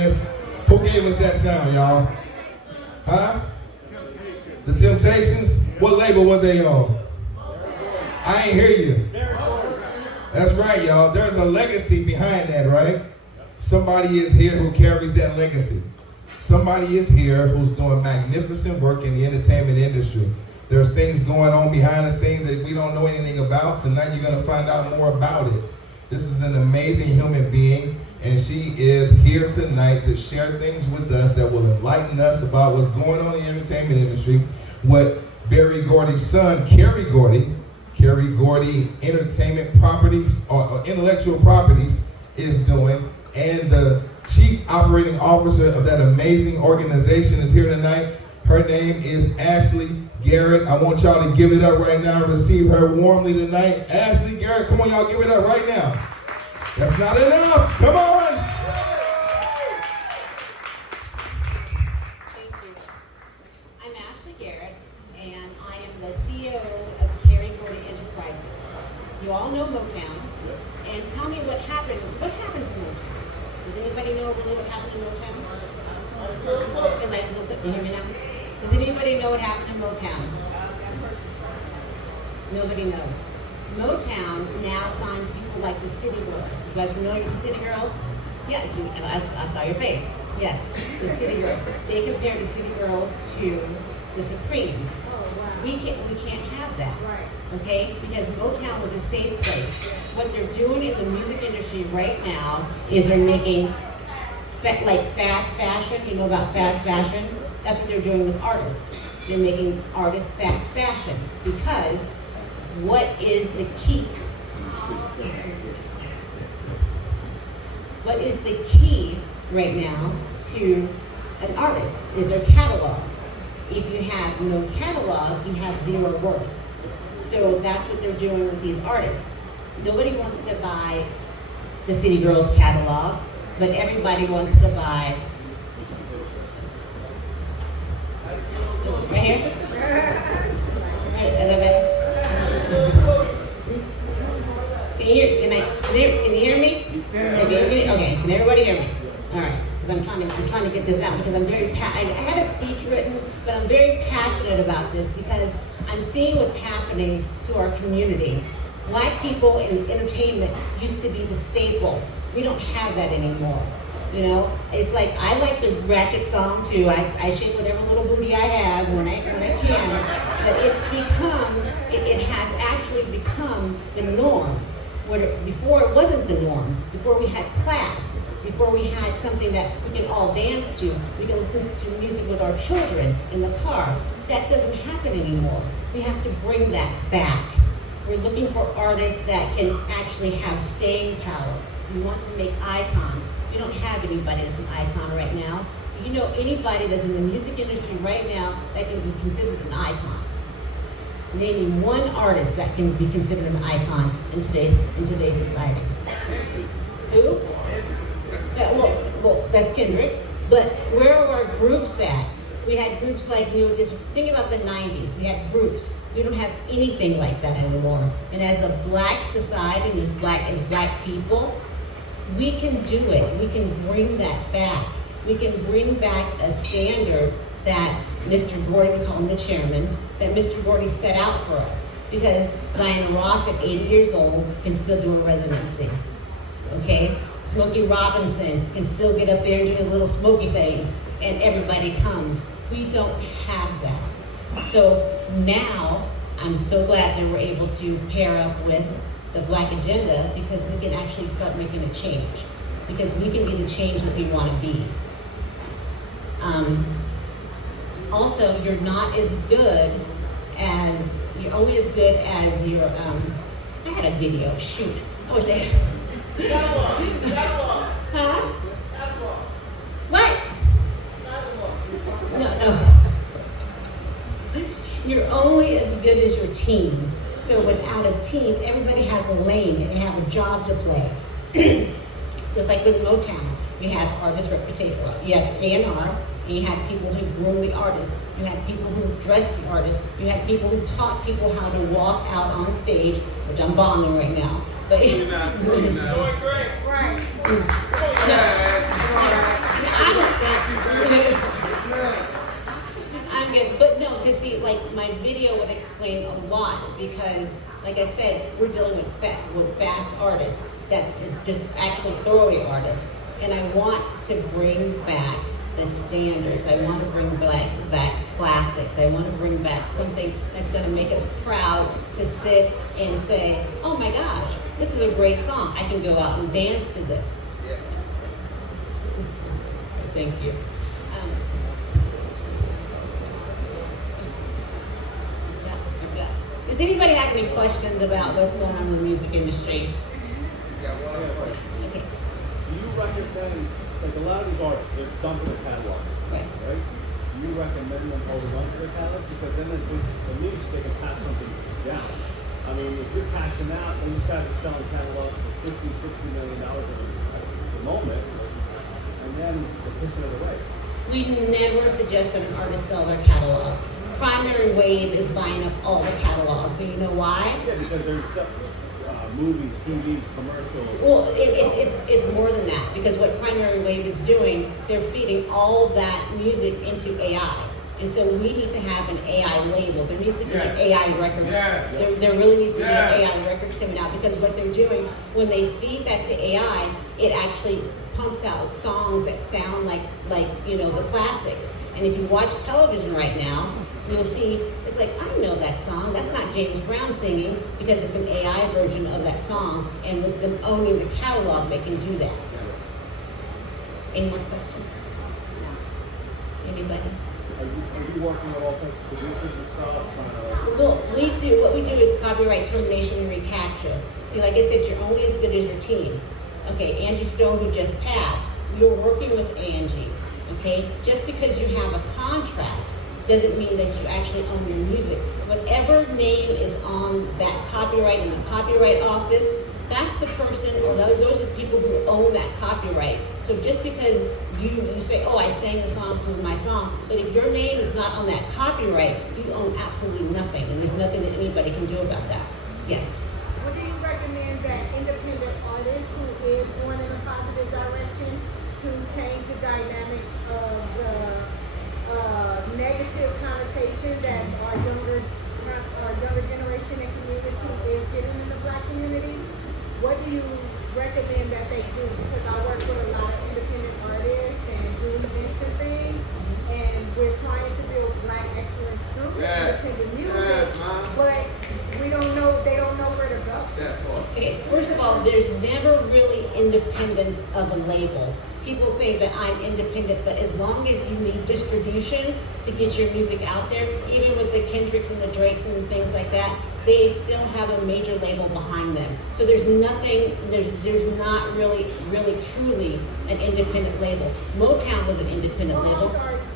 is? Who gave us that sound, y'all? Huh? The Temptations? What label was they on? I ain't hear you. That's right, y'all. There's a legacy behind that, right? Somebody is here who carries that legacy. Somebody is here who's doing magnificent work in the entertainment industry. There's things going on behind the scenes that we don't know anything about. Tonight you're going to find out more about it. This is an amazing human being, and she is here tonight to share things with us that will enlighten us about what's going on in the entertainment industry, what Berry Gordy's son, Kerry Gordy Entertainment Properties, or Intellectual Properties, is doing, and the Chief Operating Officer of that amazing organization is here tonight. Her name is Ashley Garrett. I want y'all to give it up right now and receive her warmly tonight. Ashley Garrett, come on, y'all, give it up right now. That's not enough. Come on. Thank you. I'm Ashley Garrett, and I am the CEO of Kerry Gordy Enterprises. You all know Motown, and tell me what happened. What happened to Motown? Does anybody know really what happened in Motown? Can you hear me now? Does anybody know what happened in Motown? Nobody knows. Motown now signs people like the City Girls. You guys familiar with the City Girls? Yes, I saw your face. Yes, the City Girls. They compare the City Girls to the Supremes. We can't have that, okay? Because Motown was a safe place. What they're doing in the music industry right now is they're making like fast fashion. You know about fast fashion? That's what they're doing with artists. They're making artists fast fashion because what is the key? What is the key right now to an artist is their catalog. If you have no catalog, you have zero worth. So that's what they're doing with these artists. Nobody wants to buy the City Girls catalog, but everybody wants to buy. Right here? Is that better? Can you hear me? Okay, can everybody hear me? All right, because I'm trying to get this out because I'm very I had a speech written, but I'm very passionate about this because I'm seeing what's happening to our community. Black people in entertainment used to be the staple. We don't have that anymore. You know, it's like I like the ratchet song too. I shake whatever little booty I have when I can. But it's become, it has actually become the norm. Before it wasn't the norm. Before we had class. Before we had something that we can all dance to. We can listen to music with our children in the car. That doesn't happen anymore. We have to bring that back. We're looking for artists that can actually have staying power. We want to make icons. We don't have anybody that's an icon right now. Do you know anybody that's in the music industry right now that can be considered an icon? Name me one artist that can be considered an icon in today's society. Who? Yeah, well, that's Kendrick. But where are our groups at? We had groups like think about the 90s. We had groups. We don't have anything like that anymore. And as a black society, as black people, we can do it. We can bring that back. We can bring back a standard that Mr. Gordy, we call him the chairman, that Mr. Gordy set out for us. Because Diana Ross at 80 years old can still do a residency. Okay? Smokey Robinson can still get up there and do his little smoky thing, and everybody comes. We don't have that. So now, I'm so glad that we're able to pair up with the Black Agenda because we can actually start making a change. Because we can be the change that we want to be. Also, you're not as good as, you're only as good as your, I had a video, shoot. I wish I had. Huh? What? No. You're only as good as your team. So without a team, everybody has a lane and they have a job to play. Just like with Motown, we had artist reputation. You had A&R, and you had people who groom the artists. You had people who dressed the artists. You had people who taught people how to walk out on stage, which I'm bombing right now. But you're doing great. Right. explain a lot because, like I said, we're dealing with fast artists that just actually throwaway artists. And I want to bring back the standards. I want to bring back classics. I want to bring back something that's going to make us proud to sit and say, oh my gosh, this is a great song. I can go out and dance to this. Thank you. Does anybody have any questions about what's going on in the music industry? Okay. Do you recommend, like a lot of these artists, they're dumping their catalog, Right. right? Do you recommend them holding on to their catalog? Because then at least they can pass something down. I mean, if you're passing out and these guys are selling catalogs for $50, $60 million at the moment, and then they're pushing it away. We never suggest that an artist sell their catalog. Primary Wave is buying up all the catalogs. So you know why? Yeah, because there's movies, TV, commercials. Well, it's more than that because what Primary Wave is doing, they're feeding all that music into AI. And so we need to have an AI label. There needs to be an AI records. There really needs to be an AI records coming out because what they're doing, when they feed that to AI, it actually pumps out songs that sound like the classics. And if you watch television right now, you'll see it's like, I know that song. That's not James Brown singing because it's an AI version of that song. And with them owning the catalog, they can do that. Any more questions? Anybody? Are you working with all types of producers and stuff? Well, what we do is copyright termination and recapture. See, like I said, you're only as good as your team. Okay, Angie Stone, who just passed, you're working with Angie. Okay, just because you have a contract doesn't mean that you actually own your music. Whatever name is on that copyright in the copyright office, that's the person, or those are the people who own that copyright. So just because you say, oh, I sang the song, this is my song, but if your name is not on that copyright, you own absolutely nothing, and there's nothing that anybody can do about that. Yes? What do you recommend that independent artists who is going in a positive direction to change the dynamics of the negative connotation that our younger generation and community is getting in the Black community? What do you recommend that they do? Because I work with a lot of independent artists and doing events and things, and we're trying to build Black excellence through independent music, but they don't know where to go. Okay, first of all, there's never really independence of a label. People think that I'm independent, but as long as you need distribution to get your music out there, even with the Kendricks and the Drakes and things like that, they still have a major label behind them. So there's nothing, there's not really truly an independent label. Motown was an independent label.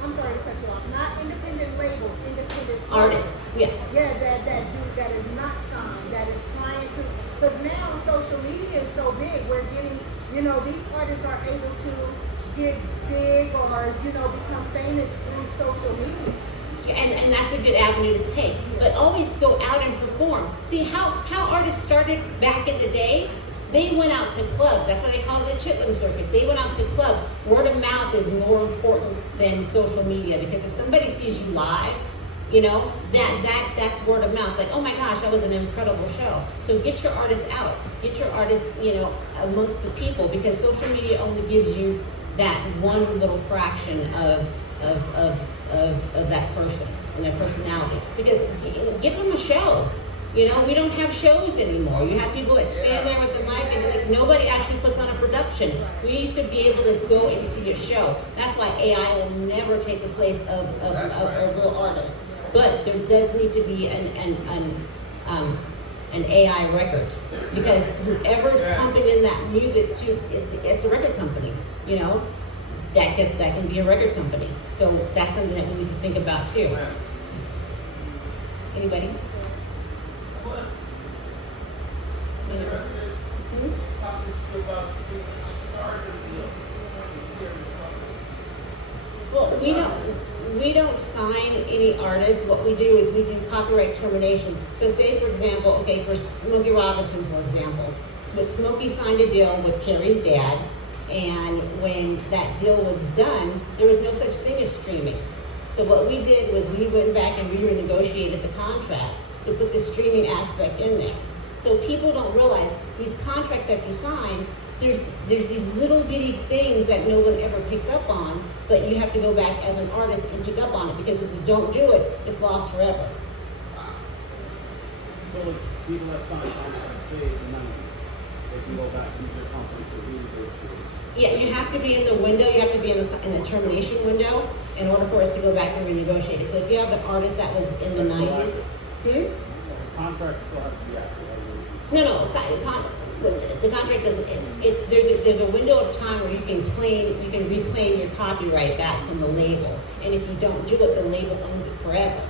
I'm sorry to cut you off. Not independent labels, independent Artists, yeah. Yeah, that is not signed, that is trying to, because now social media is so big, we're getting, these artists are able to get big or, become famous through social media. And that's a good avenue to take. But always go out and perform. See how artists started back in the day? They went out to clubs. That's why they call it the Chitlin Circuit. They went out to clubs. Word of mouth is more important than social media because if somebody sees you live, that's word of mouth. It's like, oh my gosh, that was an incredible show. So get your artists out. Get your artists, amongst the people because social media only gives you that one little fraction of that person and their personality. Because give them a show. We don't have shows anymore. You have people that stand there with the mic and nobody actually puts on a production. We used to be able to go and see a show. That's why AI will never take the place of a real artist. But there does need to be an AI records because whoever's pumping in that music it's a record company. That can be a record company. So that's something that we need to think about too. Anybody? Well, we don't sign any artists. What we do is we do copyright termination. So say, for example, for Smokey Robinson, for example. So Smokey signed a deal with Carrie's dad, and when that deal was done, there was no such thing as streaming. So what we did was we went back and we renegotiated the contract. to put the streaming aspect in there. So people don't realize these contracts that you sign, there's these little bitty things that no one ever picks up on, but you have to go back as an artist and pick up on it, because if you don't do it, it's lost forever. So like people that sign contracts, say in the 90s, they can go back to their company to renegotiate. Yeah, you have to be in the window, you have to be in the termination window in order for us to go back and renegotiate it. So if you have an artist that was in the 90s, The contract still has to be active. No, the contract doesn't. There's a window of time where you can reclaim your copyright back from the label, and if you don't do it, the label owns it forever.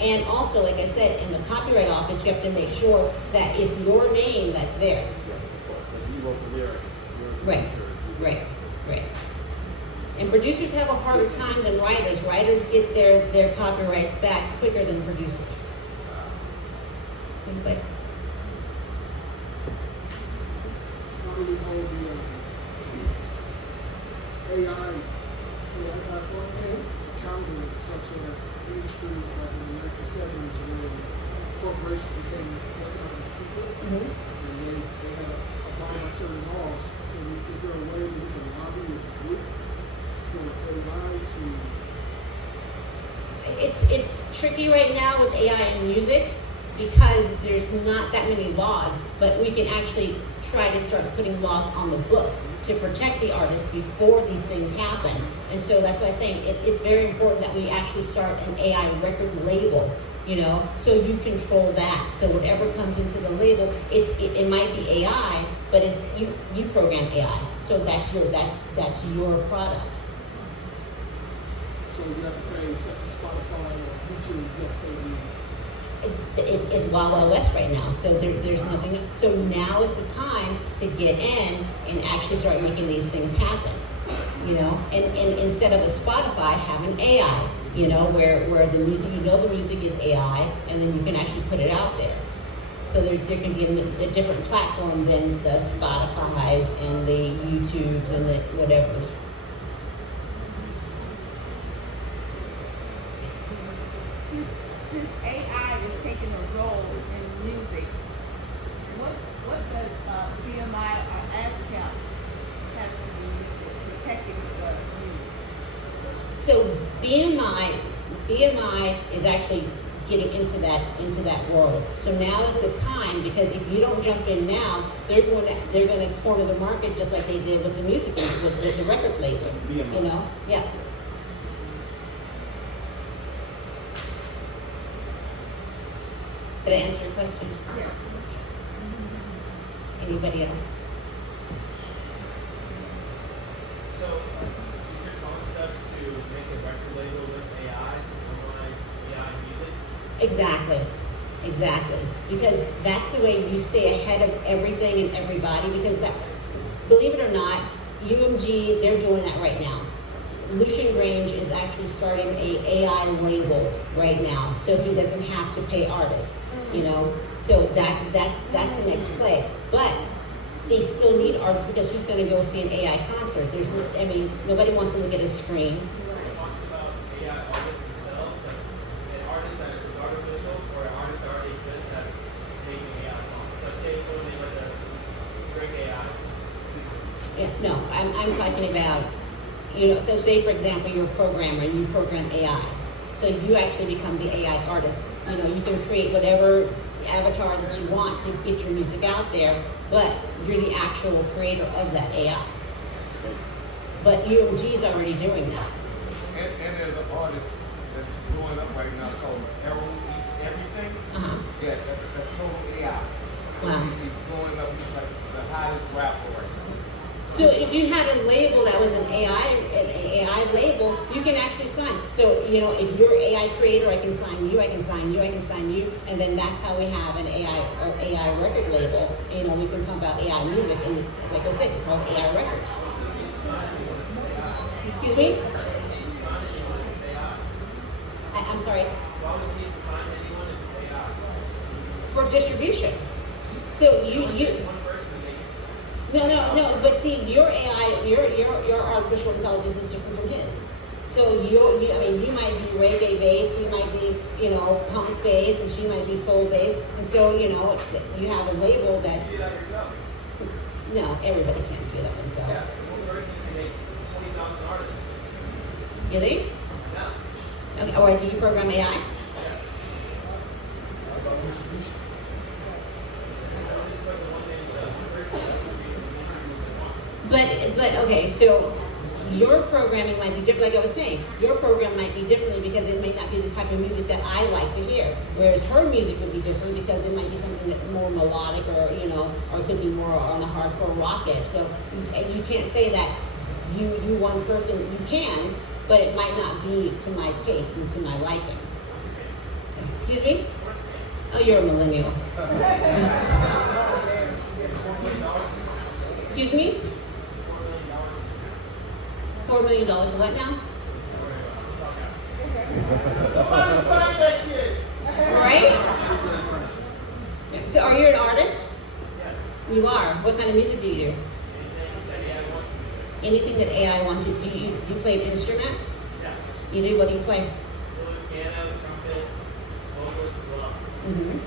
And also, like I said, in the copyright office, you have to make sure that it's your name that's there. You wrote the lyric. Right. And producers have a harder time than writers. Writers get their copyrights back quicker than producers. Anybody? How do we hold the AI platform accountable, such as industries like in the 1970s when corporations became recognized as people, and they had to abide by certain laws? Is there a way that we can lobby as a group for AI to? It's tricky right now with AI and music, because there's not that many laws, but we can actually try to start putting laws on the books to protect the artists before these things happen. And so that's why I'm saying it's very important that we actually start an AI record label, so you control that. So whatever comes into the label, it might be AI, but it's you program AI. So that's your product. So you have to pay such as Spotify or YouTube, you have to pay the It's Wild Wild West right now, so there's nothing. So now is the time to get in and actually start making these things happen, And instead of a Spotify, have an AI, where the music, the music is AI, and then you can actually put it out there. So there can be a different platform than the Spotify's and the YouTubes and the whatevers. Since AI is taking a role in music, what does BMI or ASCAP have to do with protecting the music? So BMI is actually getting into that world. So now is the time, because if you don't jump in now, they're going to corner the market just like they did with the music with the record labels. Yeah. Did I answer your question? Yeah. Anybody else? So, is your concept to make a record label with AI to normalize AI music? Exactly. Because that's the way you stay ahead of everything and everybody. Because believe it or not, UMG, they're doing that right now. Lucian Grange is actually starting a AI label right now, so he doesn't have to pay artists, So that's the next play. But they still need artists, because who's going to go see an AI concert? Nobody wants to look at a screen. Talking about AI artists themselves, like an artist that is artificial or an artist that already exists that's making AI songs. So say somebody like a great AI. Yeah, no, I'm talking about, so say for example, you're a programmer and you program AI. So you actually become the AI artist. You can create whatever avatar that you want to get your music out there, but you're the actual creator of that AI. But UMG is already doing that. And there's an artist that's blowing up right now called Arrow Eats Everything. Yeah, that's total AI. Wow. He's blowing up, he's like the hottest rapper right now. So if you had a label that was an AI label, you can actually sign. So, if you're an AI creator, I can sign you, and then that's how we have an AI record label. We can pump out AI music, and like I said, it's called AI Records. Excuse me? I'm sorry. Why would he sign anyone if it's AI? For distribution. So you One person, No, but see, your AI, your artificial intelligence is different from his. So I mean, you might be reggae based, he might be, you know, punk based, and she might be soul based, and so, you know, you have a label that's. You do that yourself. No, everybody can't do that themselves. Yeah. One person can make 20,000 artists. You think? Yeah. Okay. Or do you program AI? But okay, so your programming might be different. Like I was saying, your program might be differently because it may not be the type of music that I like to hear. Whereas her music would be different because it might be something that more melodic, or you know, or it could be more on a hardcore rock edge. So you can't say that you one person. You can, but it might not be to my taste and to my liking. Excuse me? Oh, you're a millennial. Excuse me? $4 million what now? Right? So are you an artist? Yes. You are. What kind of music do you do? Anything that AI wants you to do. Do you play an instrument? Yeah. You do? What do you play? Piano, trumpet, vocals as well. Mm-hmm.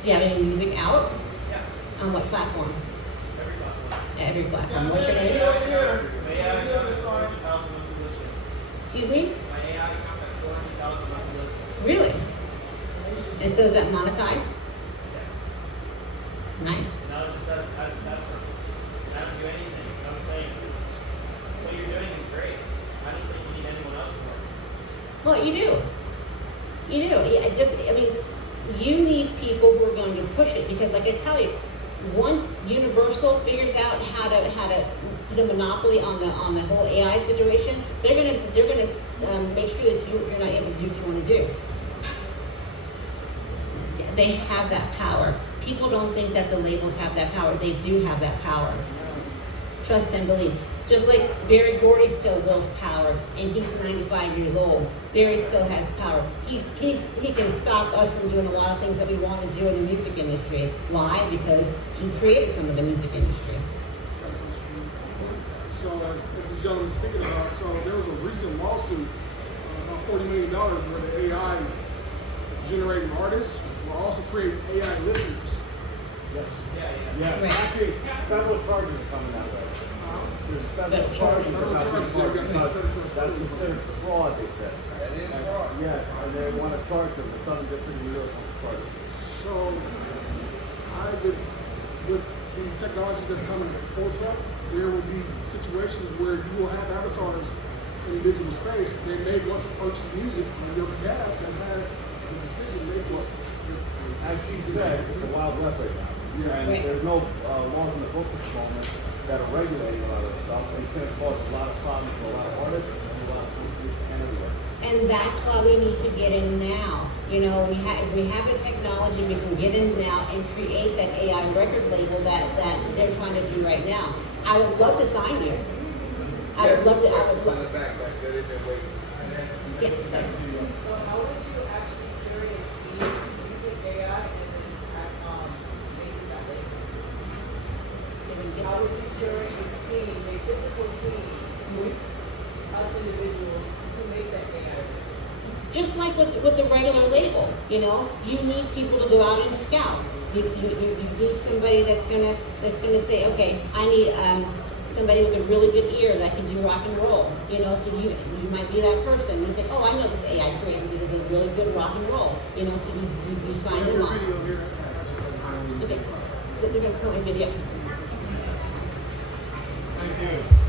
Do you have any music out? Yeah. On what platform? Every platform. Every platform. What's your name? My AI account has 400,000 monthly listens. Excuse me? My AI account has 400,000 monthly listens. Really? And so is that monetized? Yes. Nice. And I was just set up as a tester. I don't do anything. I'm saying what you're doing is great. I don't think you need anyone else for it. Well, you do. You do. I mean, you need people who are going to push it because, like I tell you, once Universal figures out how to put a monopoly on the whole AI situation, they're gonna make sure that you're not able to do what you want to do. They have that power. People don't think that the labels have that power. They do have that power. Trust and believe. Just like Barry Gordy still wields power, and he's 95 years old. Barry still has power. He can stop us from doing a lot of things that we want to do in the music industry. Why? Because he created some of the music industry. So as the gentleman speaking about, so there was a recent lawsuit, about $40 million, where the AI generating artists will also create AI listeners. Yes. Yeah. Right. Actually, federal charges are coming that way. There's federal charges Federal about charges, these yeah, we parties. got federal charges. That's considered fraud, they said. That is fraud. Yes, and they want to charge them. The Southern District of New York wants to charge them. So, with the technology that's coming forefront, there will be situations where you will have avatars in the digital space. They may want to purchase music on your behalf and have the decision made. As she said, it's the Wild West right now. And Right. there's no laws in the books at the moment that are regulating a lot of this stuff. And it's going to cause a lot of problems for a lot of artists and a lot of countries and everywhere. And that's why we need to get in now. You know, if we have the technology, we can get in now and create that AI record label that they're trying to do right now. I would love to sign you. I would love to. On the back, like they're in there waiting. Yeah, sorry. So how would you actually curate a team using AI and then make it that way? So we get How would you curate a team, a physical team, us individuals to make that AI? just like with the regular label, you know, you need people to go out and scout. You need somebody that's gonna say, okay, I need somebody with a really good ear that can do rock and roll. You know, so you might be that person. You say, oh, I know this AI creator who does a really good rock and roll. You know, so you sign them up. Video here. Okay, so they're gonna put a video. Thank you.